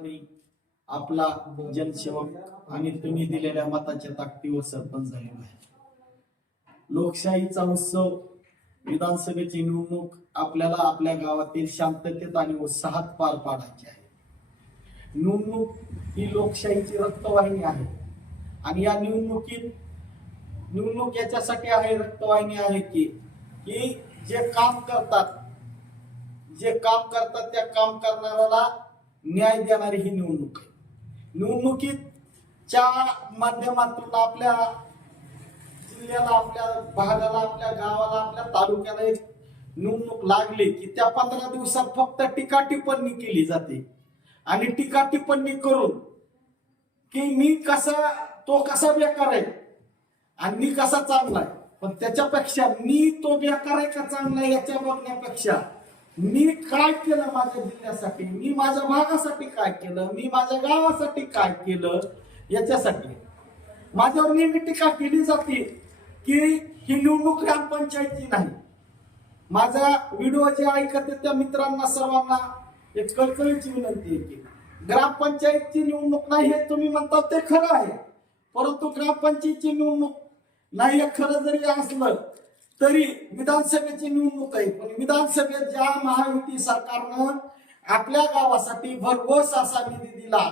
आणि आपला जनसेवक आणि तुम्ही दिलेल्या मताच्या ताकदीवर सरपंच झालेला आहे. लोकशाहीचा उत्सव विधानसभेची निवडणूक आपल्याला आपल्या गावातील शांततेत आणि उत्साहात पार पाडायची आहे. निवडणूक ही लोकशाहीची रक्तवाहिनी आहे. आणि या निवडणुकीत निवडणूक याच्यासाठी आहे रक्तवाहिनी आहे की की जे काम करतात जे काम करतात त्या काम करणाऱ्याला न्याय देणारी ही निवडणूक आहे. निवडणुकीच्या माध्यमातून आपल्या जिल्ह्याला आपल्या भागाला आपल्या गावाला आपल्या तालुक्याला एक निवडणूक लागली की त्या पंधरा दिवसात फक्त टीका टिप्पणी केली जाते. आणि टीका टिप्पणी करून की मी कसा तो कसा बेकार आहे आणि मी कसा चांगला आहे. पण त्याच्यापेक्षा मी तो बेकार आहे का चांगला आहे याच्या बघण्यापेक्षा मी काय केलं माझ्या जिल्ह्यासाठी? मी माझ्या भागासाठी काय केलं? मी माझ्या गावासाठी काय केलं? याच्यासाठी. माझ्यावर नेहमी टीका केली जाते की ही निवडणूक ग्रामपंचायतची नाही. माझा व्हिडिओ जे ऐकत आहेत त्या मित्रांना सर्वांना एक कळकळीची विनंती आहे की ग्रामपंचायतची निवडणूक नाही हे तुम्ही म्हणता ते खरं आहे. परंतु ग्रामपंचायतची निवडणूक नाही हे खरं जरी असलं तरी विधानसभेची निवडणूक आहे. पण विधानसभेत ज्या महायुती सरकारनं आपल्या गावासाठी भरघोस असा निधी दिला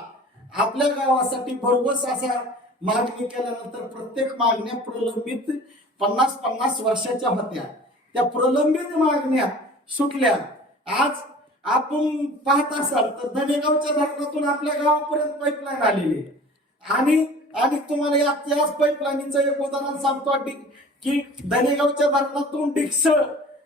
आपल्या गावासाठी भरघोस असा मागणी केल्यानंतर प्रत्येक मागण्या प्रलंबित पन्नास पन्नास वर्षाच्या होत्या. त्या प्रलंबित मागण्या सुटल्या. आज आपण पाहत असाल तर धनेगावच्या धरणातून आपल्या गावापर्यंत पाईपलाईन आलेली आणि आणि तुम्हाला या त्याच पाईपलाईनचं एक उदाहरण सांगतो की धनेगावच्या धरणातून डिक्सळ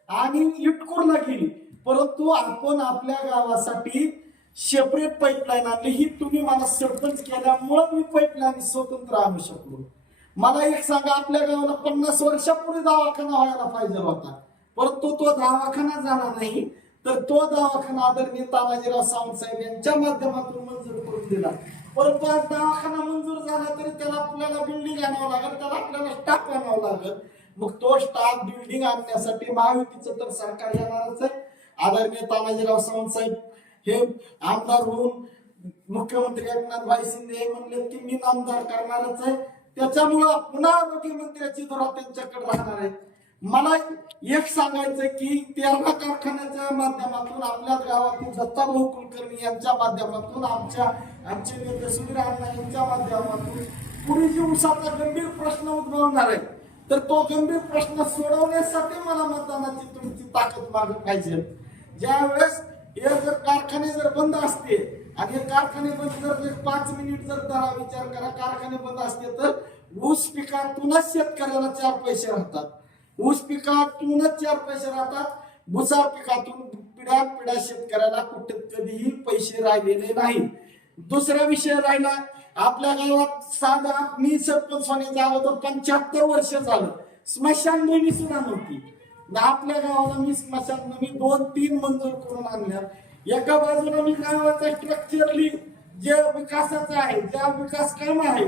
आणि इटकूरला गेली. परंतु आपण आपल्या गावासाठी सेपरेट पाईपलाईन आणली. ही तुम्ही मला सरपंच केल्यामुळं मी पाईपलाईन स्वतंत्र आणू शकलो. मला एक सांगा आपल्या गावाला पन्नास वर्षापूर्वी दवाखाना व्हायला पाहिजे होता. परंतु तो दवाखाना झाला नाही. तर तो दवाखाना आदरणीय तानाजीराव सावंत साहेब यांच्या माध्यमातून मंजूर करून दिला. परंतु आज दवाखाना मंजूर झाला तरी त्याला आपल्याला बिल्डिंग आणावं लागेल त्याला आपल्याला स्टाफ आणावं लागेल. मग तो स्टाफ बिल्डिंग आणण्यासाठी महायुतीचं तर सरकार येणारच आहे. आदरणीय तानाजीराव सावंत साहेब हे आमदार होऊन मुख्यमंत्री एकनाथभाई शिंदे हे म्हणले की मी नामदार करणारच आहे. त्याच्यामुळं पुन्हा मुख्यमंत्र्याची धोरा त्यांच्याकडे राहणार आहे. मला एक सांगायचं की तेरणा कारखान्याच्या माध्यमातून आपल्या गावातील दत्ताभाऊ कुलकर्णी यांच्या माध्यमातून आमच्या आमचे नेते सुधीर अण्णा यांच्या माध्यमातून पुढे दिवसाचा उसाचा गंभीर प्रश्न उद्भवणार आहे तर तो गंभीर प्रश्न सोडवण्यासाठी मला मतदानाची तुमची ताकद मागत पाहिजे. ज्यावेळेस हे जर कारखाने जर बंद असते आणि कारखाने बंद जर पाच मिनिट जर धरा विचार करा कारखाने बंद असते तर ऊस पिकातूनच शेतकऱ्याला चार पैसे राहतात. ऊस पिकातूनच चार पैसे राहतात. भुसा पिकातून पिढ्या पिढ्या शेतकऱ्याला कुठे कधीही पैसे राहिलेले नाही. दुसरा विषय राहिला आपल्या गावात साधा मी सरपंच होण्याच्या अगोदर पंच्याहत्तर वर्ष झालं. स्मशानभूमी सुद्धा नव्हती. आपल्या गावाला मी स्मशानभूमी दोन तीन मंजूर करून आणल्या. एका बाजूला मी गावाचा स्ट्रक्चरली जे विकासाचं आहे ज्या विकास काम आहे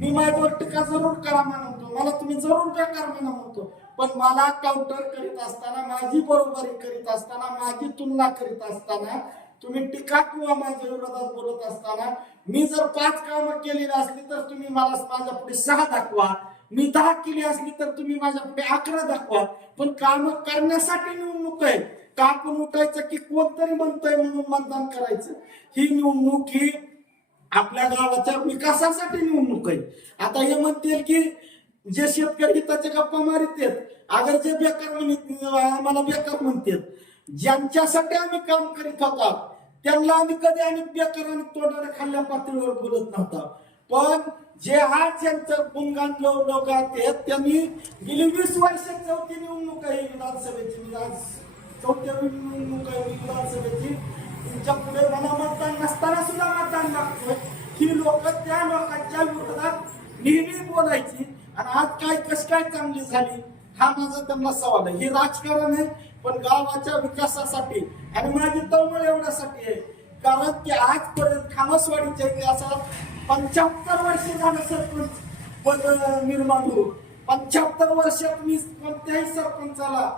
मी माझ्यावर टीका जरूर करा म्हणतो मला तुम्ही जरूर बेकार म्हणा म्हणतो. पण मला काउंटर करीत असताना माझी बरोबरी करीत असताना माझी तुलना करीत असताना तुम्ही टीका किंवा माझ्या विरोधात बोलत असताना मी जर पाच कामं केलेली असली तर तुम्ही मला माझ्या पुढे सहा दाखवा. मी दहा केली असली तर तुम्ही माझ्या पुढे अकरा दाखवा. पण काम करण्यासाठी निवडणूक आहे. का पण उठायचं की कोणतरी म्हणतंय म्हणून मतदान करायचं? ही निवडणूक ही आपल्या गावाच्या विकासासाठी निवडणूक आहे. आता हे म्हणतील की जे शेतकरी हिताचे गप्पा मारित अगर जे बेकार म्हणत आम्हाला बेकार म्हणतात ज्यांच्यासाठी आम्ही काम करीत होता त्यांना आम्ही कधी आम्ही बेकार आणि तोंडाने खाल्ल्या पातळीवर बोलत नव्हता. पण जे आज ज्यांचं गुणगान लोक आहेत त्यांनी गेली वीस वर्ष चौथी निवडणूक आहे विधानसभेची. आज चौथ्या निवडणूक आहे विधानसभेची. तुमच्यापुढे मला मतदान नसताना सुद्धा मतदान लागतोय. ही लोक त्या लोकांच्या विरोधात नेहमी बोलायची. आणि आज काय कस काय चांगली झाली हा माझा त्यांना सवाल आहे. हे राजकारण आहे पण गावाच्या विकासासाठी आणि माझी तळमळ एवढ्यासाठी आहे. कारण की आजपर्यंत खामसवाडीच्या इतिहासात पंच्याहत्तर वर्ष झालं सरपंच पद निर्माण होऊन. पंच्याहत्तर वर्षात मी कोणत्याही सरपंचाला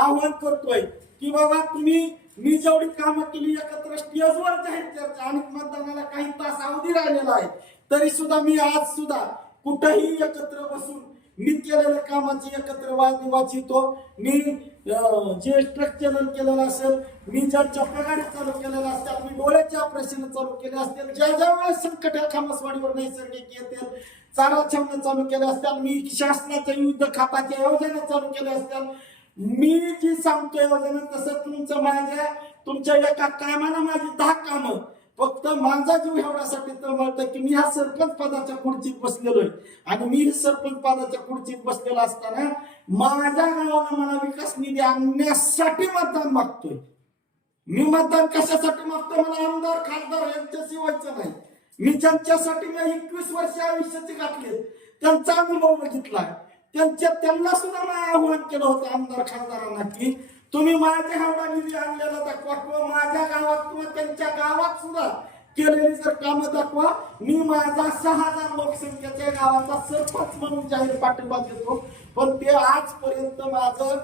आव्हान करतोय की बाबा तुम्ही मी जेवढी कामं केली एकत्र स्टेजवर जाहीर चर्चा आणि मतदानाला काही तास अवधी राहिलेला आहे तरी सुद्धा मी आज सुद्धा कुठंही एकत्र बसून मी केलेल्या कामाची एकत्र वाद वाचितो मी जे स्ट्रक्चरल केलेलं असेल मी ज्यांच्या पगारी चालू केलेल्या असतात मी डोळ्याचे ऑपरेशन चालू केले असतील ज्या ज्या वेळेस संकट खामसवाडीवर नैसर्गिक येतील चारा छावण्या चालू केल्या असतात मी शासनाच्या विविध खात्याच्या योजना चालू केल्या असतात. मी जी सांगतो योजना तसं तुमचं माझ्या तुमच्या एका कामाला माझी दहा कामं फक्त माझा जीव एवढ्यासाठी तर म्हणतं की मी ह्या सरपंच पदाच्या खुर्चीत बसलेलो आहे. आणि मी सरपंच पदाच्या खुर्चीत बसलेलो असताना माझ्या गावाला मला विकास निधी आणण्यासाठी मतदान मागतोय. मी मतदान कशासाठी मागतोय? मला आमदार खासदार यांच्याशी व्हायचं नाही. मी ज्यांच्यासाठी मी एकवीस वर्ष आयुष्याचे घातले त्यांचा अनुभव बघितला त्यांच्या त्यांना सुद्धा मी आव्हान केलं होतं आमदार खासदारांना की तुम्ही माझ्या हावडा निधी आणलेला दाखवा किंवा माझ्या गावात किंवा त्यांच्या गावात सुद्धा केलेली जर कामं दाखवा. मी माझा सहा हजार लोकसंख्येच्या गावाचा सरपंच म्हणून जाहीर पाठिंबा देतो. पण ते आजपर्यंत माझं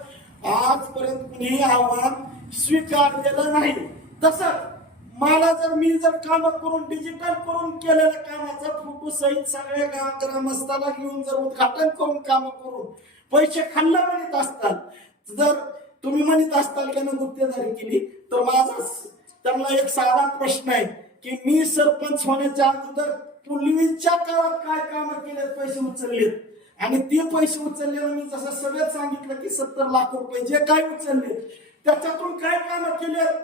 आजपर्यंत कुणीही आव्हान स्वीकारलेलं नाही. तसंच मला जर मी जर काम करून डिजिटल करून केलेल्या कामाचा फोटो सहित सगळ्या गाव ग्रामस्थाला घेऊन जर उद्घाटन करून काम करून पैसे खाल्ला म्हणत असतात. जर तुम्ही म्हणत असताल की गुत्तेदारी केली? तर माझा त्यांना एक साधा प्रश्न आहे की मी सरपंच होण्याच्या अगोदर पूर्वीच्या काळात काय कामं केलेत? पैसे उचललेत. आणि ते पैसे उचललेलं मी जसं सगळ्यात सांगितलं की सत्तर लाख रुपये जे काय उचलले त्याच्यातून काय कामं केलेत?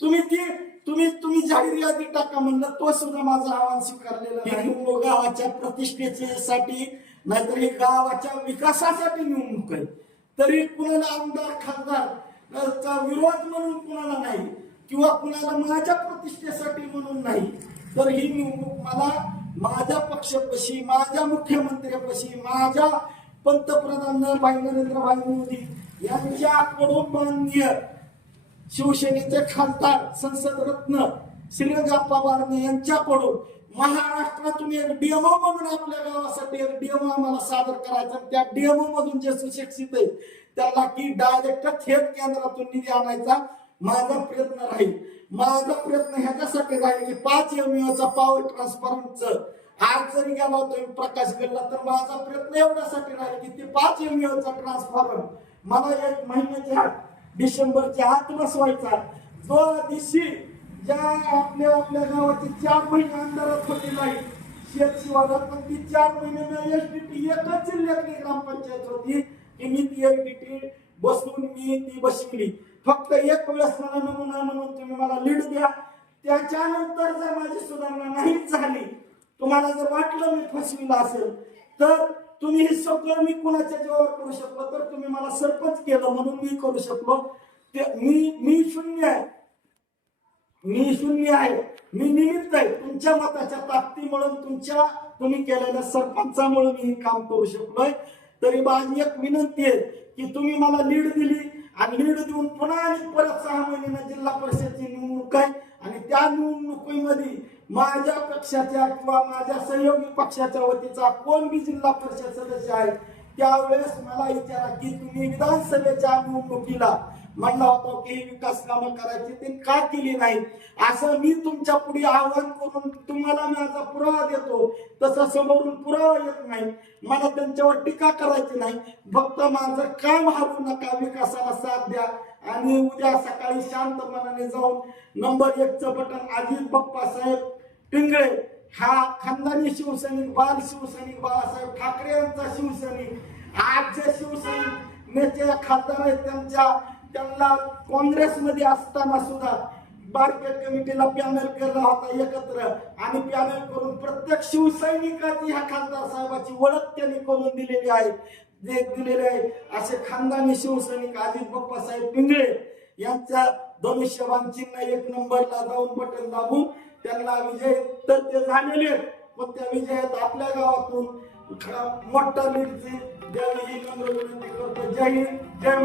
तुम्ही ती तुम्ही तुम्ही जाहीर यादी टाका म्हणलं तो सुद्धा माझं आव्हान स्वीकारलेलं नाही. गावाच्या प्रतिष्ठेसाठी नाहीतर हे गावाच्या विकासासाठी निवडणूक आहे. तरी कुणाला आमदार खासदार चा विरोध म्हणून कुणाला नाही किंवा कुणाला माझ्या प्रतिष्ठेसाठी म्हणून नाही तर ही निवडणूक मला माझ्या पक्षापाशी माझ्या मुख्यमंत्र्यापाशी माझ्या पंतप्रधान भाई नरेंद्रभाई मोदी यांच्याकडून माननीय शिवसेनेचे खासदार संसद रत्न श्रीरंगाप्पा बारणे यांच्याकडून महाराष्ट्रातून एक डीएमओ म्हणून आपल्या गावासाठी एक डीएमओ आम्हाला सादर करायचा. आणि त्या डीएमओ मधून जे सुशिक्षित आहे त्याला की डायरेक्ट थेट केंद्रातून निधी आणायचा. माझा प्रयत्न राहील. माझा प्रयत्न ह्याच्यासाठी राहील की पाच एमईओचा पॉवर ट्रान्सफॉर्मरचं आज जरी गेला होतो प्रकाश गडला तर माझा प्रयत्न एवढ्यासाठी राहील की ते पाच एमईओचा ट्रान्सफॉर्मर मला एक महिन्याच्या डिसेंबरच्या आत बसवायचा. जो दिवशी ज्या आपल्या आपल्या गावाचे चार महिने अंधारात होते नाही शेत शिवारात पण ती चार महिने एस डी टी एकच जिल्ह्यातली ग्रामपंचायत होती. की मी ती एस डी टी बसून मी ती बसली फक्त एक वेळेस मला नमुना म्हणून तुम्ही मला लीड द्या. त्याच्यानंतर जर माझी सुधारणा नाही झाली तुम्हाला जर वाटलं मी फसविला असेल तर तुम्ही हे सगळं मी कुणाच्या जीवावर करू शकलो? तर तुम्ही मला सरपंच केलं म्हणून मी करू शकलो. ते मी मी शून्य आहे. मी शून्य आहे. मी निमित्त आहे. तुमच्या मताच्या ताकदीमुळे तुमच्या तुम्ही केलेल्या सरपंचामुळे मी हे काम करू शकलोय. तरी माझी एक विनंती आहे की तुम्ही मला लीड दिली आणि लीड देऊन पुन्हा आणि परत सहा महिन्यांना जिल्हा परिषदची निवडणूक आहे. आणि त्या निवडणुकीमध्ये माझ्या पक्षाच्या किंवा माझ्या सहयोगी पक्षाच्या वतीचा कोण बी जिल्हा परिषद सदस्य आहे त्यावेळेस मला विचारा की तुम्ही विधानसभेच्या निवडणुकीला म्हणला होतो की विकास कामं करायची ते का केली नाही? असं मी तुमच्यापुढे आवाहन करून तुम्हाला माझा पुरावा देतो. तसा समोरून पुरावा येत नाही. मला त्यांच्यावर टीका करायची नाही. फक्त माझं काम हरू नका. विकासाला साथ द्या. आणि उद्या सकाळी शांत मनाने जाऊन नंबर एकचं बटन अजित बाप्पा साहेब पिंगळे हा खानदानी शिवसैनिक बाल शिवसैनिक बाळासाहेब ठाकरे यांचा शिवसैनिक आज जे शिवसैनिक नेते खासदार आहेत त्यांच्या. त्यांना काँग्रेसमध्ये असताना सुद्धा मार्केट कमिटीला पॅनल केला होता एकत्र. आणि पॅनल करून प्रत्येक शिवसैनिकाची ह्या खासदार साहेबाची ओळख त्यांनी करून दिलेली आहे. जे दिलेले आहे असे खानदानी शिवसैनिक अजित बाप्पा साहेब पिंगळे यांच्या धनुष्यबाण चिन्ह एक नंबरला जाऊन बटन दाबून त्यांना विजय तर ते झालेले पण त्या विजयात आपल्या गावातून मोठा निर्णय द्यावी ही नम्र विनंती करतो जय हिंद जय